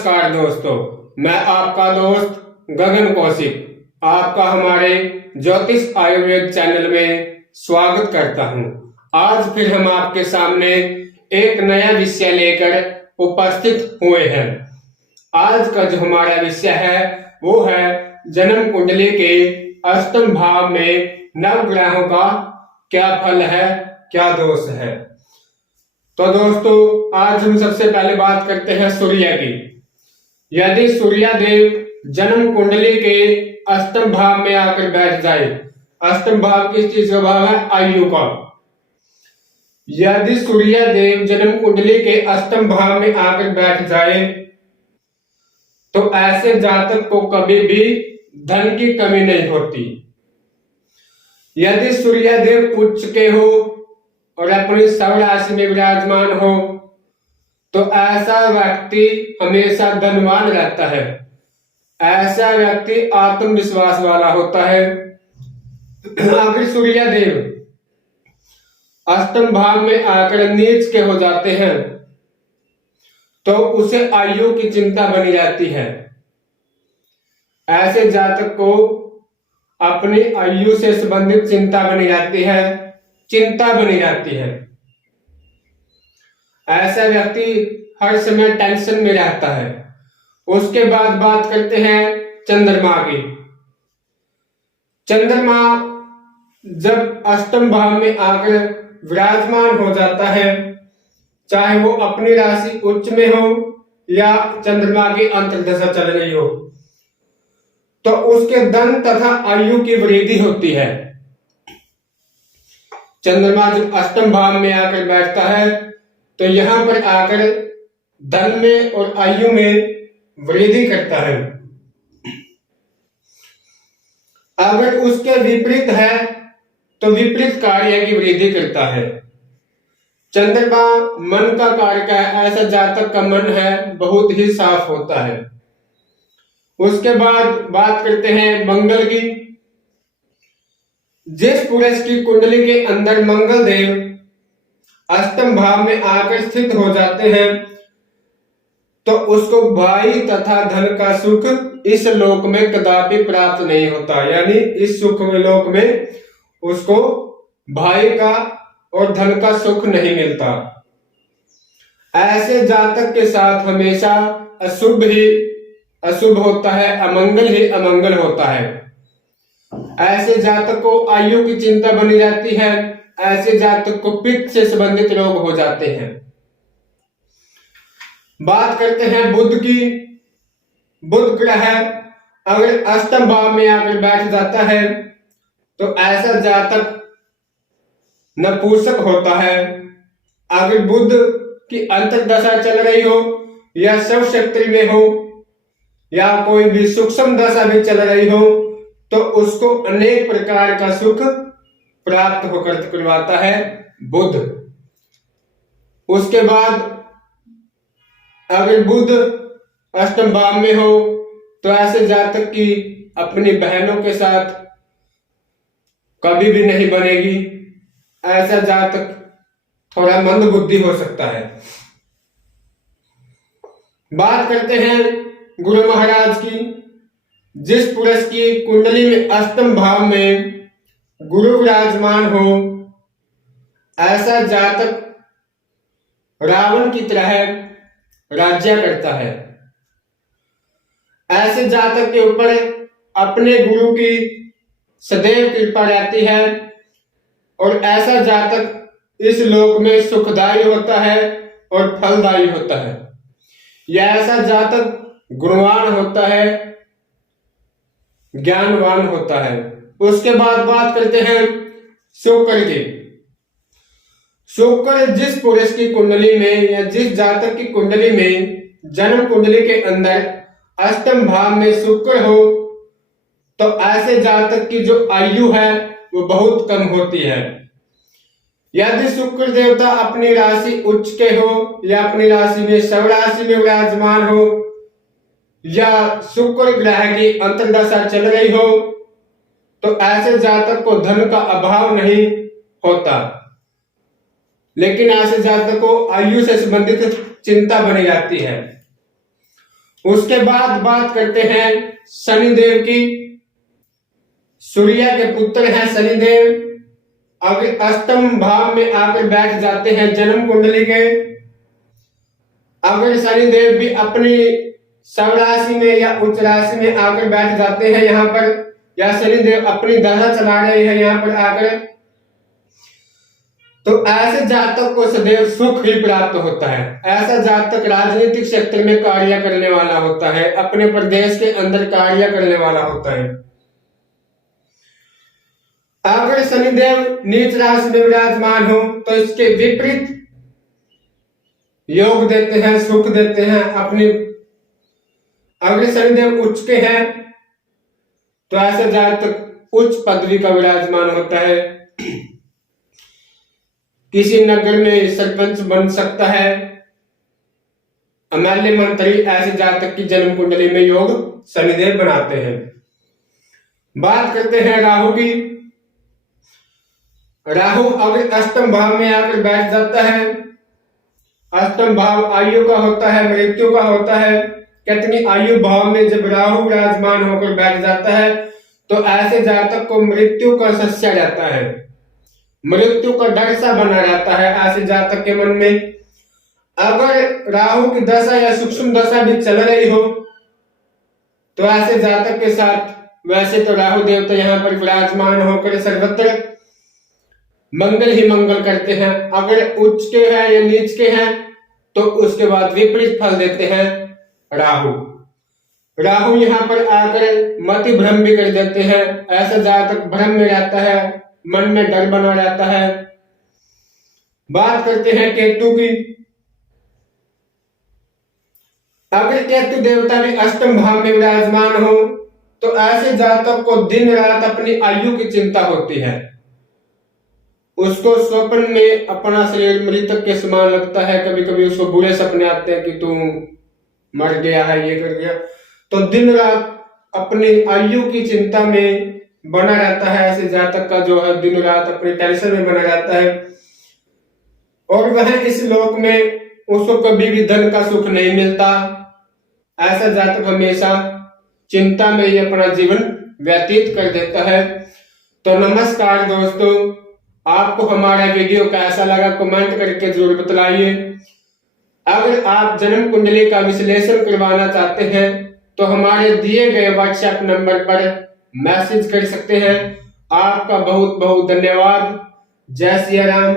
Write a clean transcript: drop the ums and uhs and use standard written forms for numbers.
नमस्कार दोस्तों, मैं आपका दोस्त गगन कौशिक आपका हमारे ज्योतिष आयुर्वेद चैनल में स्वागत करता हूं। आज फिर हम आपके सामने एक नया विषय लेकर उपस्थित हुए हैं। आज का जो हमारा विषय है वो है जन्म कुंडली के अष्टम भाव में नवग्रहों का क्या फल है, क्या दोष है। तो दोस्तों, आज हम सबसे पहले बात करते हैं सूर्य की। यदि सूर्य देव जन्म कुंडली के अष्टम भाव में आकर बैठ जाए, अष्टम भाव किस चीज का भाव है? आयु का। यदि सूर्य देव जन्म कुंडली के अष्टम भाव में आकर बैठ जाए तो ऐसे जातक को कभी भी धन की कमी नहीं होती। यदि सूर्य देव उच्च के हो और अपनी सौर राशि में विराजमान हो तो ऐसा व्यक्ति हमेशा धनवान रहता है। ऐसा व्यक्ति आत्मविश्वास वाला होता है। अगर सूर्य देव अष्टम भाव में आकर नीच के हो जाते हैं तो उसे आयु की चिंता बनी रहती है। ऐसे जातक को अपनी आयु से संबंधित चिंता बनी रहती है, चिंता बनी रहती है। ऐसा व्यक्ति हर समय टेंशन में रहता है। उसके बाद बात करते हैं चंद्रमा की। चंद्रमा जब अष्टम भाव में आकर विराजमान हो जाता है, चाहे वो अपनी राशि उच्च में हो या चंद्रमा की अंतर्दशा चल रही हो, तो उसके धन तथा आयु की वृद्धि होती है। चंद्रमा जब अष्टम भाव में आकर बैठता है तो यहां पर आकर धन में और आयु में वृद्धि करता है। अगर उसके विपरीत है तो विपरीत कार्य की वृद्धि करता है। चंद्रमा मन का कारक है। ऐसा जातक का मन है बहुत ही साफ होता है। उसके बाद बात करते हैं मंगल की। जिस पुरुष की कुंडली के अंदर मंगल देव अष्टम भाव में आकर स्थित हो जाते हैं तो उसको भाई तथा धन का सुख इस लोक में कदापि प्राप्त नहीं होता। यानी इस सुख में लोक में उसको भाई का और धन का सुख नहीं मिलता। ऐसे जातक के साथ हमेशा अशुभ ही अशुभ होता है, अमंगल ही अमंगल होता है। ऐसे जातक को आयु की चिंता बनी रहती है। ऐसे जातक को पित्त से संबंधित रोग हो जाते हैं। बात करते हैं बुध की। बुध ग्रह अगर अष्टम भाव में आकर बैठ जाता है तो ऐसा जातक नपुंसक होता है। अगर बुध की अंतर्दशा चल रही हो या सर्वशक्ति में हो या कोई भी सूक्ष्म दशा भी चल रही हो तो उसको अनेक प्रकार का सुख प्राप्त होकर करवाता है बुध। उसके बाद अगर बुध अष्टम भाव में हो तो ऐसे जातक की अपनी बहनों के साथ कभी भी नहीं बनेगी। ऐसा जातक थोड़ा मंद बुद्धि हो सकता है। बात करते हैं गुरु महाराज की। जिस पुरुष की कुंडली में अष्टम भाव में गुरु विराजमान हो, ऐसा जातक रावण की तरह राज्य करता है। ऐसे जातक के ऊपर अपने गुरु की सदैव कृपा रहती है और ऐसा जातक इस लोक में सुखदायी होता है और फलदायी होता है। यह ऐसा जातक गुणवान होता है, ज्ञानवान होता है। उसके बाद बात करते हैं शुक्र की। शुक्र जिस पुरुष की कुंडली में या जिस जातक की कुंडली में जन्म कुंडली के अंदर अष्टम भाव में शुक्र हो तो ऐसे जातक की जो आयु है वो बहुत कम होती है। यदि शुक्र देवता अपनी राशि उच्च के हो या अपनी राशि में सौर राशि में विराजमान हो या शुक्र ग्रह की अंतर्दशा चल रही हो तो ऐसे जातक को धन का अभाव नहीं होता। लेकिन ऐसे जातक को आयु से संबंधित चिंता बनी रहती है। उसके बाद बात करते हैं शनिदेव की। सूर्य के पुत्र हैं शनिदेव। अगर अष्टम भाव में आकर बैठ जाते हैं जन्म कुंडली के, अगर शनिदेव भी अपनी स्वराशि में या उच्च राशि में आकर बैठ जाते हैं यहाँ पर, या शनिदेव अपनी दशा चला रहे हैं यहाँ पर आकर, तो ऐसे जातक को सदैव सुख ही प्राप्त होता है। ऐसा जातक राजनीतिक क्षेत्र में कार्य करने वाला होता है, अपने प्रदेश के अंदर कार्य करने वाला होता है। अगर शनिदेव नीच राशि में विराजमान हो तो इसके विपरीत योग देते हैं, सुख देते हैं अपनी। अगर शनिदेव उच्च के हैं तो ऐसे जातक उच्च पदवी का विराजमान होता है, किसी नगर में सरपंच बन सकता है, एमएलए मंत्री, ऐसे जातक की जन्म कुंडली में योग शनिदेव बनाते हैं। बात करते हैं राहु की। राहु अगर अष्टम भाव में आकर बैठ जाता है, अष्टम भाव आयु का होता है, मृत्यु का होता है। कितनी आयु भाव में जब राहु विराजमान होकर बैठ जाता है तो ऐसे जातक को मृत्यु का सस्या रहता है, मृत्यु का डर सा बना रहता है ऐसे जातक के मन में। अगर राहु की दशा या सूक्ष्म दशा भी चल रही हो तो ऐसे जातक के साथ, वैसे तो राहु देवता यहाँ पर विराजमान होकर सर्वत्र मंगल ही मंगल करते हैं, अगर उच्च के हैं या नीच के हैं तो उसके बाद विपरीत फल देते हैं राहु। राहु यहाँ पर आकर मति भ्रम भी कर देते हैं, ऐसा जातक भ्रम में रहता है, मन में डर बना रहता है। बात करते हैं केतु की। अगर केतु देवता भी अष्टम भाव में विराजमान हो तो ऐसे जातक को दिन रात अपनी आयु की चिंता होती है। उसको स्वप्न में अपना शरीर मृतक के समान लगता है, कभी कभी उसको बुरे सपने आते हैं कि तू मर गया है, ये कर गया, तो दिन रात अपनी आयु की चिंता में बना रहता है। ऐसे जातक का जो है दिन रात अपनी टेंशन में बना रहता है और वह इस लोक में उसको कभी भी धन का सुख नहीं मिलता। ऐसा जातक हमेशा चिंता में ही अपना जीवन व्यतीत कर देता है। तो नमस्कार दोस्तों, आपको हमारा वीडियो कैसा लगा कमेंट करके जरूर बतलाइए। अगर आप जन्म कुंडली का विश्लेषण करवाना चाहते हैं तो हमारे दिए गए व्हाट्सएप नंबर पर मैसेज कर सकते हैं। आपका बहुत बहुत धन्यवाद। जय सिया राम।